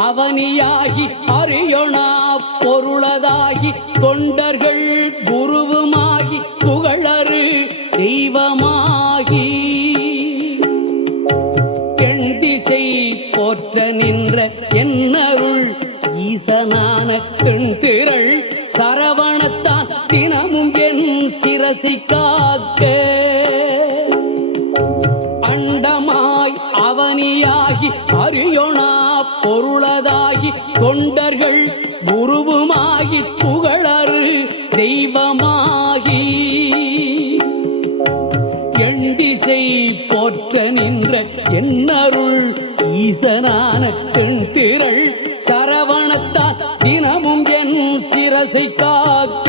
அவனியாகி அறியொணா பொருளதாகி தொண்டர்கள் குருவுமாகி புகழறு தெய்வமாகி எண் திசை போற்ற நின்ற என்னருள் ஈசனான தென்திரள் சரவணத்தான் தினமும் என் சிரசை காக்க அண்டமாய் அவனியாகி அறியொணா பொருளதாகி தொண்டர்கள் குருவுமாகி புகழறு தெய்வமாகி எண் திசை போற்ற நின்ற என்னருள் ஈசனான தென்திரள் சரவணத்தால் தினமும் என் சிரசை காக்க